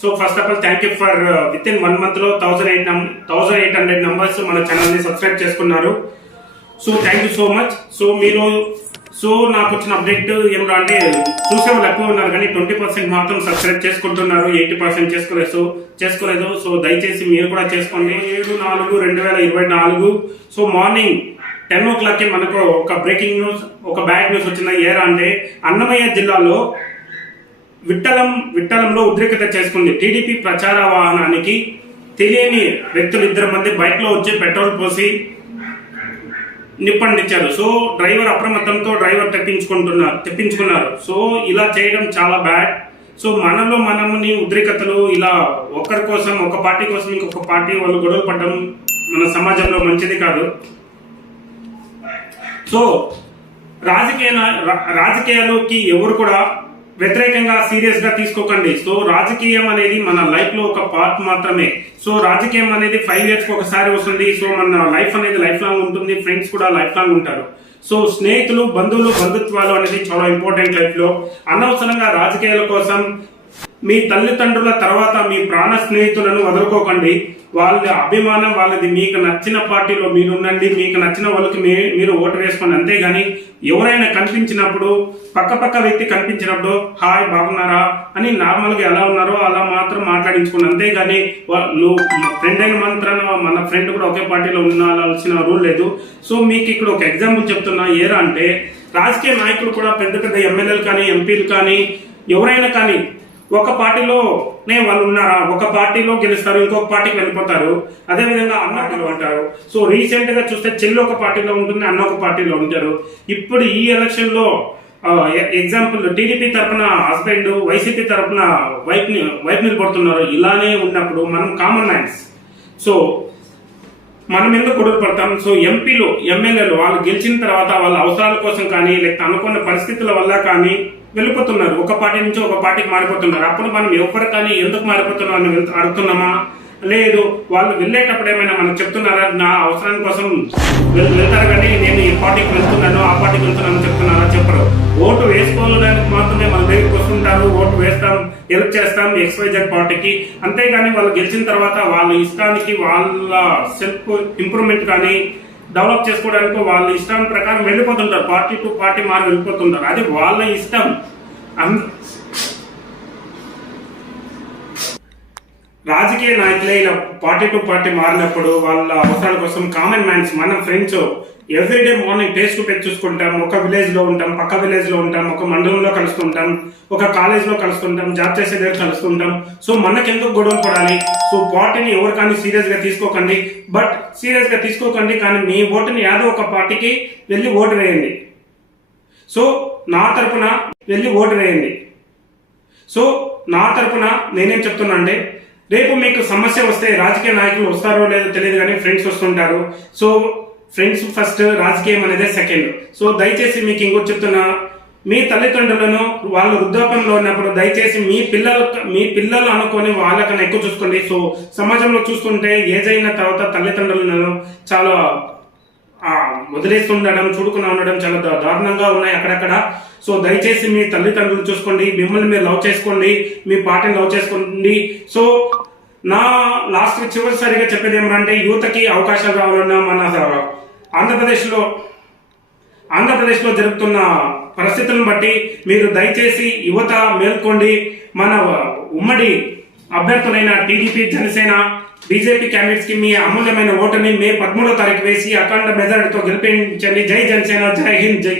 So first of all thank you for with in 1 month లో 1800 numbers మన channel ని subscribe చేసుకున్నారు. So thank you so much. So నాకు వచ్చిన update ఏమిటో అంటే చూసే వాళ్ళు ఎక్కువ ఉన్నారు కానీ 20% మాత్రం సబ్స్క్రైబ్ చేసుకుంటున్నారు, 80% చేసుకోలేదు. సో దయచేసి మీరు కూడా చేసుకోండి. 7/4/2024 సో మార్నింగ్ 10 o'clock మనకు ఒక బ్రేకింగ్ న్యూస్, ఒక బ్యాడ్ న్యూస్ వచ్చింది. ఏరా అంటే అన్నమయ్య జిల్లాలో విట్టలంలో ఉద్రిక్తత చేసుకుంది. టీడీపీ ప్రచార వాహనానికి తెలియని వ్యక్తులు 2 మంది బైక్ లో వచ్చి పెట్రోల్ పోసి నిప్పండించారు. సో డ్రైవర్ అప్రమత్తంతో డ్రైవర్ తెప్పించుకున్నారు. సో ఇలా చేయడం చాలా బ్యాడ్. సో మనముని ఉద్రిక్తతలు ఇలా ఒకరి కోసం, ఒక పార్టీ కోసం ఇంకొక పార్టీ వాళ్ళు గొడవ పడడం మన సమాజంలో మంచిది కాదు. సో రాజకీయాలకి ఎవరు కూడా వ్యతిరేకంగా సీరియస్ గా తీసుకోకండి. సో రాజకీయం అనేది మన లైఫ్ లో ఒక పార్ట్ మాత్రమే. సో రాజకీయం అనేది 5 years ఒకసారి వస్తుంది. సో మన లైఫ్ అనేది లైఫ్ లాంగ్ ఉంటుంది. ఫ్రెండ్స్ కూడా లైఫ్ లాంగ్ ఉంటారు. సో స్నేహితులు, బంధుత్వాలు అనేది చాలా ఇంపార్టెంట్ లైఫ్ లో. అనవసరంగా రాజకీయాల కోసం మీ తల్లిదండ్రుల తర్వాత మీ ప్రాణ స్నేహితులను వదులుకోకండి. వాళ్ళ అభిమానం వాళ్ళది. మీకు నచ్చిన పార్టీలో మీరు ఉండండి, మీకు నచ్చిన వాళ్ళకి మీరు ఓటు వేసుకోండి. అంతేగాని ఎవరైనా కనిపించినప్పుడు, పక్క వ్యక్తి కనిపించినప్పుడు హాయ్ బాగున్నారా అని నార్మల్గా ఎలా ఉన్నారో అలా మాత్రం మాట్లాడించుకోండి. అంతేగాని నువ్వు ఫ్రెండ్ అయిన మాత్రాన మన ఫ్రెండ్ కూడా ఒకే పార్టీలో ఉండాల్సిన రూల్ లేదు. సో మీకు ఇక్కడ ఒక ఎగ్జాంపుల్ చెప్తున్నా. ఏరా అంటే రాజకీయ నాయకులు కూడా పెద్ద ఎమ్మెల్యేలు కానీ, ఎంపీలు కానీ, ఎవరైనా కానీ ఒక పార్టీలోనే వాళ్ళు ఉన్నారా, ఒక పార్టీలో గెలుస్తారు, ఇంకొక పార్టీకి వెళ్ళిపోతారు. అదే విధంగా అన్నట్లు అంటారు. సో రీసెంట్ గా చూస్తే చెల్లి ఒక పార్టీలో ఉంటుంది, అన్న ఒక పార్టీలో ఉంటారు. ఇప్పుడు ఈ ఎలక్షన్ లో ఎగ్జాంపుల్ టీడీపీ తరఫున హస్బెండ్, వైసీపీ తరఫున వైఫ్ నిలబడుతున్నారు. ఇలానే ఉన్నప్పుడు మనం కామన్ మ్యాన్స్. సో మనం ఎందుకు గొడవ పడతాం? సో ఎంపీలు, ఎమ్మెల్యేలు వాళ్ళు గెలిచిన తర్వాత వాళ్ళ అవసరాల కోసం కానీ, లేకపోతే అనుకున్న పరిస్థితుల వల్ల కానీ వెళ్ళిపోతున్నారు. ఒక పార్టీ నుంచి ఒక పార్టీకి మారిపోతున్నారు. అప్పుడు మనం ఎవరు కానీ ఎందుకు మారిపోతున్నారు అని అడుగుతున్నామా? లేదు. వాళ్ళు వెళ్ళేటప్పుడు ఏమైనా మనకు చెప్తున్నారా? నా అవసరం కోసం వెళ్తారు కానీ నేను ఈ పార్టీకి వెళ్తున్నాను, ఆ పార్టీకి వెళ్తున్నాను చెప్తున్నారా? చెప్పరు. ఓటు వేసుకోవడానికి మాత్రమే మన దగ్గరికి వస్తుంటారు. ఓటు వేస్తాం, హెల్ప్ చేస్తాం XYZ పార్టీకి. అంతేగాని వాళ్ళు గెలిచిన తర్వాత వాళ్ళ ఇష్టానికి, వాళ్ళ సెల్ఫ్ ఇంప్రూవ్మెంట్ కానీ డెవలప్ చేసుకోవడానికి వాళ్ళ ఇష్టం ప్రకారం వెళ్ళిపోతుంటారు. పార్టీ టు పార్టీ మారి వెళ్ళిపోతుంటారు. అది వాళ్ళ ఇష్టం. రాజకీయ నాయకులే ఇలా పార్టీ టు పార్టీ మారినప్పుడు వాళ్ళ అవసరాల కోసం కామన్ మ్యాన్స్, మన friends everyday morning face to face చూసుకుంటాం. ఒక విలేజ్ లో ఉంటాం, పక్క విలేజ్ లో ఉంటాం, ఒక మండలంలో కలుస్తుంటాం, ఒక కాలేజ్ లో కలుస్తుంటాం, జాబ్ చేసే దగ్గర కలుస్తుంటాం. సో మనకెందుకు గొడవలు పడాలి? సో పార్టీని ఎవరు కానీ సీరియస్ గా తీసుకోకండి. కానీ మీ ఓటుని ఏదో ఒక పార్టీకి వెళ్ళి ఓటు వేయండి. సో నా తరపున వెళ్ళి ఓటు వేయండి. సో నా తరపున నేనేం చెప్తున్నా అంటే, రేపు మీకు సమస్య వస్తే రాజకీయ నాయకులు వస్తారో లేదో తెలియదు కానీ ఫ్రెండ్స్ వస్తుంటారు. సో ఫ్రెండ్స్ ఫస్ట్, రాజకీయం అనేది సెకండ్. సో దయచేసి మీకు ఇంకోటి చెప్తున్నా, మీ తల్లిదండ్రులను వాళ్ళు వృద్ధాప్యంలో ఉన్నప్పుడు దయచేసి మీ పిల్లలు అనుకొని వాళ్ళకన్నా ఎక్కువ చూసుకోండి. సో సమాజంలో చూస్తుంటే ఏజ్ అయిన తర్వాత తల్లిదండ్రులను చాలా వదిలేస్తుండడం, చూడుకున్నా ఉండడం చాలా దారుణంగా ఉన్నాయి అక్కడక్కడ. సో దయచేసి మీ తల్లిదండ్రులు చూసుకోండి, మిమ్మల్ని మీరు లవ్ చేసుకోండి, మీ పార్టీని లవ్ చేసుకోండి. సో నా లాస్ట్ చివరిసారిగా చెప్పేది ఏమంటే, యువతకి అవకాశాలు రావాలన్నా మన ఆంధ్రప్రదేశ్లో జరుగుతున్న పరిస్థితులను బట్టి మీరు దయచేసి యువత మేల్కోండి. మన ఉమ్మడి అభ్యర్థులైన టీడీపీ, జనసేన, బీజేపీ క్యాండిడేట్స్ కి మీ అమూల్యమైన ఓటుని మే 13వ తారీఖు వేసి అఖండ మెజారిటీతో గెలిపించండి. జై జనసేన, జై హింద్, జై